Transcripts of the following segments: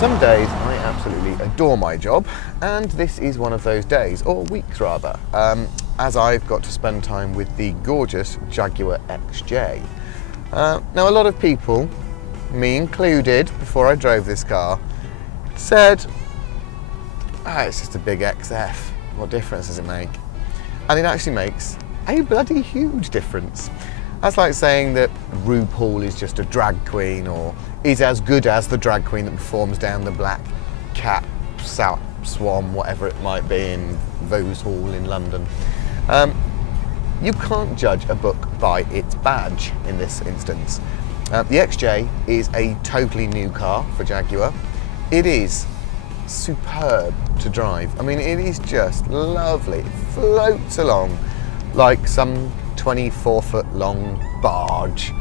Some days I absolutely adore my job, and this is one of those days, or weeks rather, as I've got to spend time with the gorgeous Jaguar XJ. Now a lot of people, me included, before I drove this car, said, it's just a big XF, what difference does it make? And it actually makes a bloody huge difference. That's like saying that RuPaul is just a drag queen, or is as good as the drag queen that performs down the Black Cat, Swan, whatever it might be, in Vaux Hall in London. You can't judge a book by its badge in this instance. The XJ is a totally new car for Jaguar. It is superb to drive. I mean, it is just lovely. It floats along like some 24-foot long barge.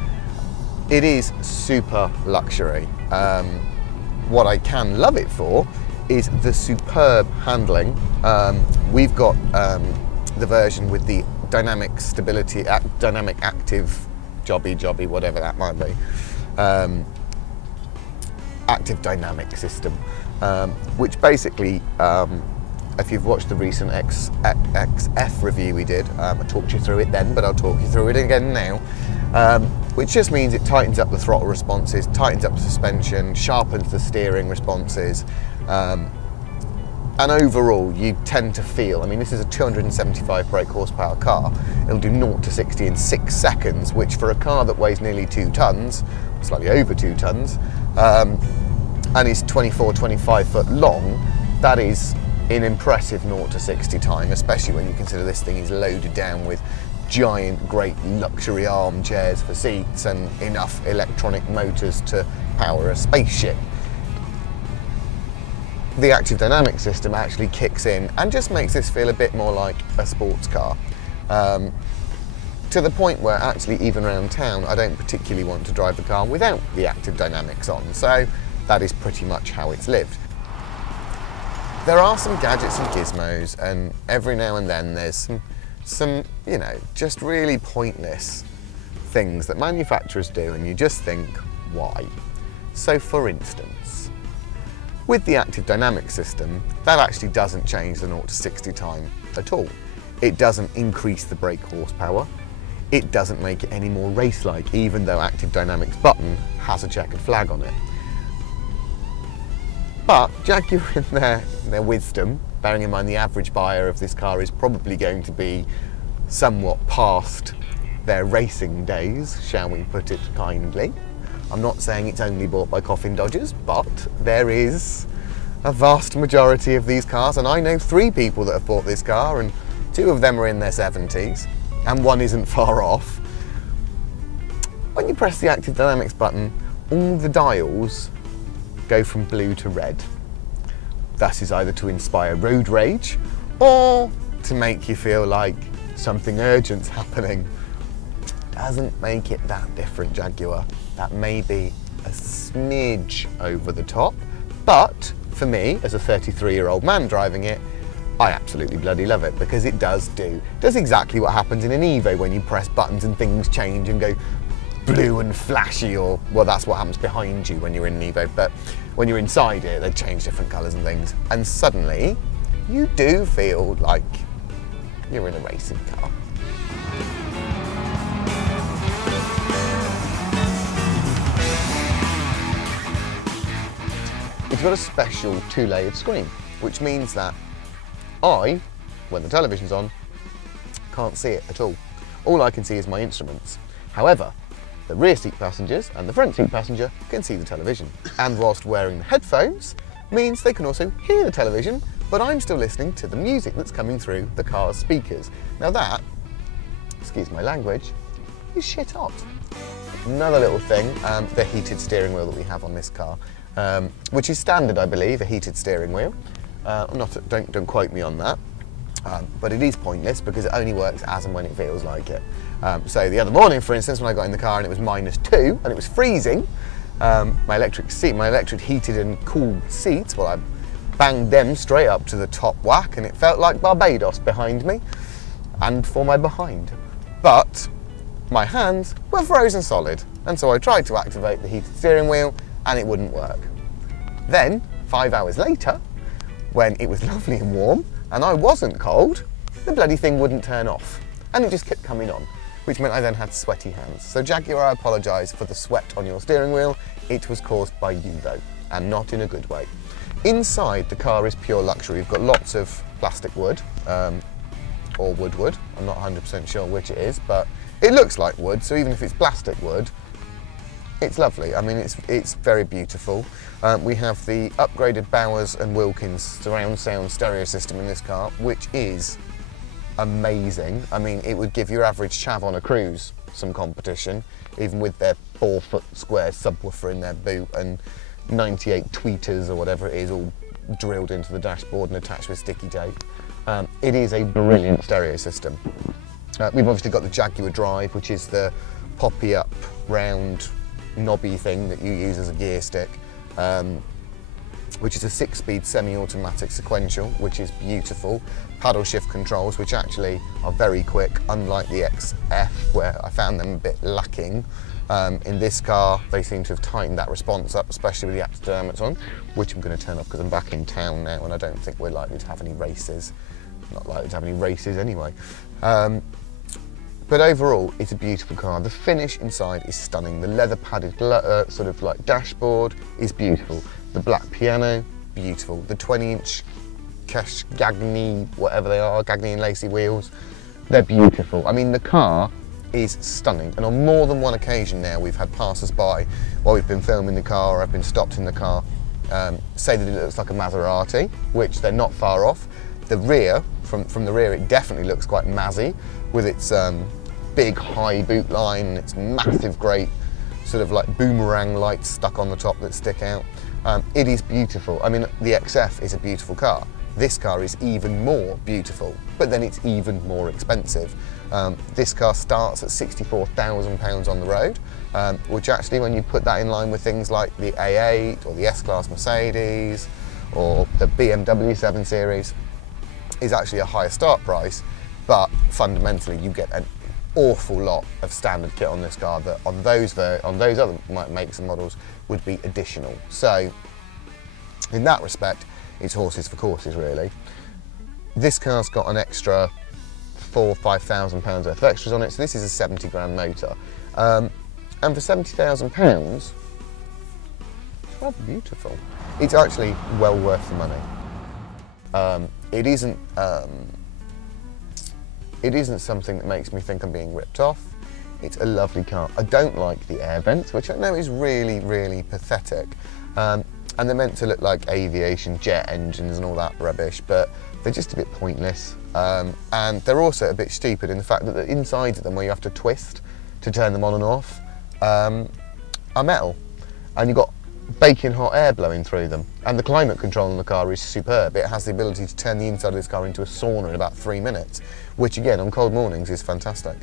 It is super luxury. What I can love it for is the superb handling. We've got the version with the dynamic stability, dynamic active jobby, whatever that might be. Active dynamic system, which basically, if you've watched the recent XF review we did, I talked you through it then, but I'll talk you through it again now, which just means it tightens up the throttle responses, tightens up the suspension, sharpens the steering responses, and overall you tend to feel, I mean, this is a 275 brake horsepower car, it'll do 0 to 60 in 6 seconds, which for a car that weighs nearly 2 tonnes, slightly over 2 tonnes, and is 25 foot long, that is an impressive 0 to 60 time, especially when you consider this thing is loaded down with giant, great luxury armchairs for seats and enough electronic motors to power a spaceship. The active dynamic system actually kicks in and just makes this feel a bit more like a sports car. To the point where actually even around town I don't particularly want to drive the car without the active dynamics on, so that is pretty much how it's lived. There are some gadgets and gizmos, and every now and then there's some, you know, just really pointless things that manufacturers do and you just think, why? So for instance, with the active dynamic system, that actually doesn't change the 0 to 60 time at all. It doesn't increase the brake horsepower. It doesn't make it any more race-like, even though active dynamics button has a checkered flag on it. But Jaguar, in their wisdom, bearing in mind the average buyer of this car is probably going to be somewhat past their racing days, shall we put it kindly. I'm not saying it's only bought by coffin dodgers, but there is a vast majority of these cars, and I know 3 people that have bought this car, and 2 of them are in their 70s, and 1 isn't far off. When you press the active dynamics button, all the dials go from blue to red. That is either to inspire road rage or to make you feel like something urgent's happening. Doesn't make it that different, Jaguar. That may be a smidge over the top, but for me, as a 33-year-old man driving it, I absolutely bloody love it, because it does exactly what happens in an Evo when you press buttons and things change and go blue and flashy, or, well, that's what happens behind you when you're in an Evo, but when you're inside it, they change different colours and things, and suddenly you do feel like you're in a racing car. It's got a special 2-layered screen, which means that I, when the television's on, can't see it at all. All I can see is my instruments. However, the rear seat passengers and the front seat passenger can see the television. And whilst wearing the headphones means they can also hear the television, but I'm still listening to the music that's coming through the car's speakers. Now that, excuse my language, is shit hot. Another little thing, the heated steering wheel that we have on this car, which is standard, I believe, a heated steering wheel. Don't quote me on that. But it is pointless because it only works as and when it feels like it. So the other morning, for instance, when I got in the car and it was -2 and it was freezing, my electric heated and cooled seats, well, I banged them straight up to the top whack and it felt like Barbados behind me and for my behind. But my hands were frozen solid, and so I tried to activate the heated steering wheel and it wouldn't work. Then 5 hours later, when it was lovely and warm and I wasn't cold, the bloody thing wouldn't turn off and it just kept coming on, which meant I then had sweaty hands. So Jaguar, I apologise for the sweat on your steering wheel. It was caused by you though, and not in a good way. Inside, the car is pure luxury. You've got lots of plastic wood, or wood. I'm not 100% sure which it is, but it looks like wood, so even if it's plastic wood, it's lovely. I mean, it's very beautiful. We have the upgraded Bowers & Wilkins surround sound stereo system in this car, which is amazing. I mean, it would give your average chav on a cruise some competition, even with their 4-foot square subwoofer in their boot and 98 tweeters or whatever it is, all drilled into the dashboard and attached with sticky tape. It is a brilliant stereo system. We've obviously got the Jaguar Drive, which is the poppy up round knobby thing that you use as a gear stick, which is a 6-speed semi-automatic sequential, which is beautiful. Paddle shift controls, which actually are very quick, unlike the XF, where I found them a bit lacking. In this car, they seem to have tightened that response up, especially with the afterburner on, which I'm going to turn off because I'm back in town now and I don't think we're likely to have any races. Not likely to have any races anyway. But overall, it's a beautiful car. The finish inside is stunning. The leather padded sort of like dashboard is beautiful. The black piano, beautiful. The 20-inch Gagny, whatever they are, Gagny and Lacey wheels, they're beautiful. I mean, the car is stunning. And on more than one occasion now, we've had passers-by while we've been filming the car or I've been stopped in the car, say that it looks like a Maserati, which they're not far off. The rear, from the rear, it definitely looks quite Mazzy with its big high boot line and its massive great sort of like boomerang lights stuck on the top that stick out. It is beautiful. I mean, the XF is a beautiful car. This car is even more beautiful, but then it's even more expensive. This car starts at £64,000 on the road, which actually, when you put that in line with things like the A8 or the S-Class Mercedes or the BMW 7 Series, is actually a higher start price, but fundamentally you get an awful lot of standard kit on this car that on those other makes and models would be additional. So in that respect, it's horses for courses really. This car's got an extra £4,000 or £5,000 worth of extras on it, so this is a 70 grand motor. And for £70,000, it's rather beautiful. It's actually well worth the money. It isn't something that makes me think I'm being ripped off. It's a lovely car. I don't like the air vents, which I know is really, really pathetic. And they're meant to look like aviation jet engines and all that rubbish, but they're just a bit pointless. And they're also a bit stupid in the fact that the insides of them, where you have to twist to turn them on and off, are metal. And you've got baking hot air blowing through them. And the climate control in the car is superb. It has the ability to turn the inside of this car into a sauna in about 3 minutes, which again, on cold mornings is fantastic.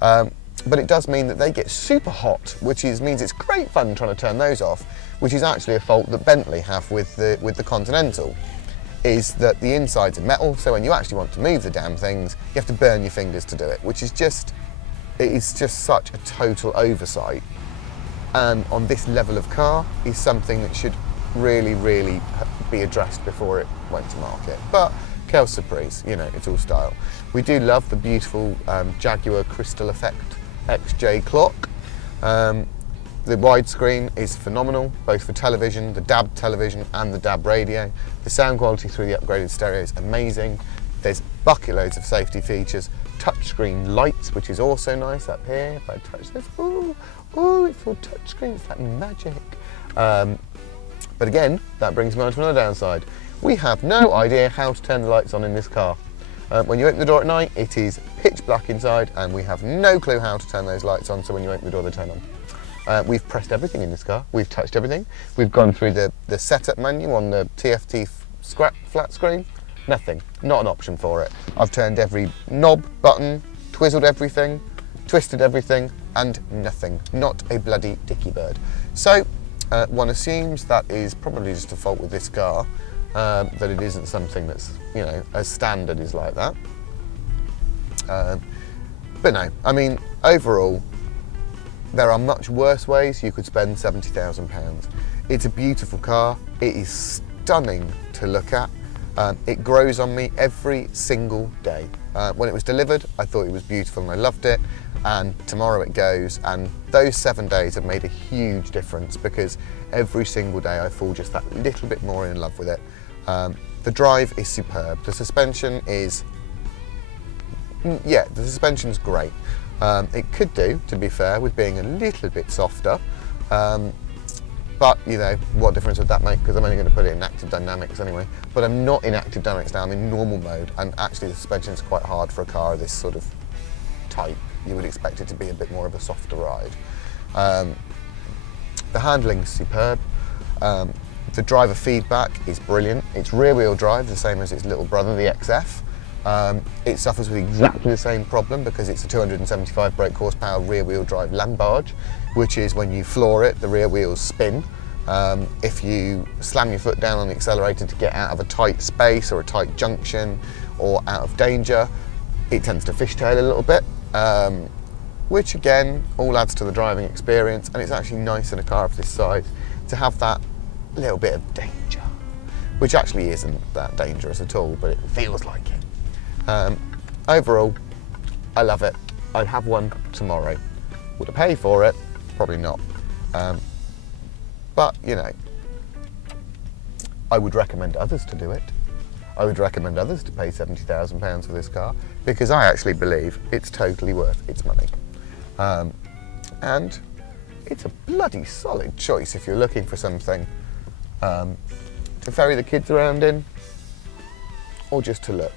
But it does mean that they get super hot, which means it's great fun trying to turn those off, which is actually a fault that Bentley have with the Continental, is that the insides are metal, so when you actually want to move the damn things, you have to burn your fingers to do it, which is just such a total oversight. And on this level of car is something that should really, really be addressed before it went to market. But quelle surprise, you know, it's all style. We do love the beautiful Jaguar Crystal Effect XJ clock. The widescreen is phenomenal, both for television, the DAB television and the DAB radio. The sound quality through the upgraded stereo is amazing. There's bucket loads of safety features. Touchscreen lights, which is also nice up here. If I touch this, ooh, it's all touchscreen, it's like magic. But again, that brings me on to another downside. We have no idea how to turn the lights on in this car. When you open the door at night, it is pitch black inside, and we have no clue how to turn those lights on, so when you open the door, they turn on. We've pressed everything in this car, we've touched everything. We've gone through the setup menu on the TFT flat screen. Nothing, not an option for it. I've turned every knob, button, twizzled everything, twisted everything, and nothing. Not a bloody dicky bird. So, one assumes that is probably just a fault with this car, that it isn't something that's, you know, as standard is like that. But no, I mean, overall, there are much worse ways you could spend £70,000. It's a beautiful car, it is stunning to look at. It grows on me every single day. When it was delivered, I thought it was beautiful and I loved it, and tomorrow it goes, and those 7 days have made a huge difference because every single day I fall just that little bit more in love with it. The drive is superb. The suspension is, yeah, the suspension's great. It could do, to be fair, with being a little bit softer. But, you know, what difference would that make? Because I'm only going to put it in active dynamics anyway. But I'm not in active dynamics now, I'm in normal mode. And actually the suspension is quite hard for a car of this sort of type. You would expect it to be a bit more of a softer ride. The handling's superb. The driver feedback is brilliant. It's rear wheel drive, the same as its little brother, the XF. It suffers with exactly the same problem because it's a 275 brake horsepower rear wheel drive land barge, which is when you floor it, the rear wheels spin. If you slam your foot down on the accelerator to get out of a tight space or a tight junction or out of danger, it tends to fishtail a little bit, which again, all adds to the driving experience, and it's actually nice in a car of this size to have that little bit of danger, which actually isn't that dangerous at all, but it feels like it. Overall, I love it. I'd have one tomorrow. Would I pay for it? Probably not. But, you know, I would recommend others to do it. I would recommend others to pay £70,000 for this car because I actually believe it's totally worth its money. And it's a bloody solid choice if you're looking for something to ferry the kids around in, or just to look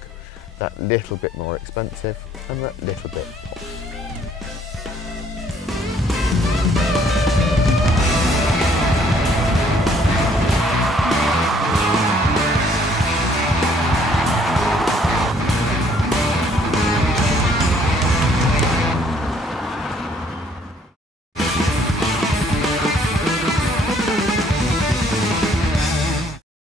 that little bit more expensive and that little bit posh.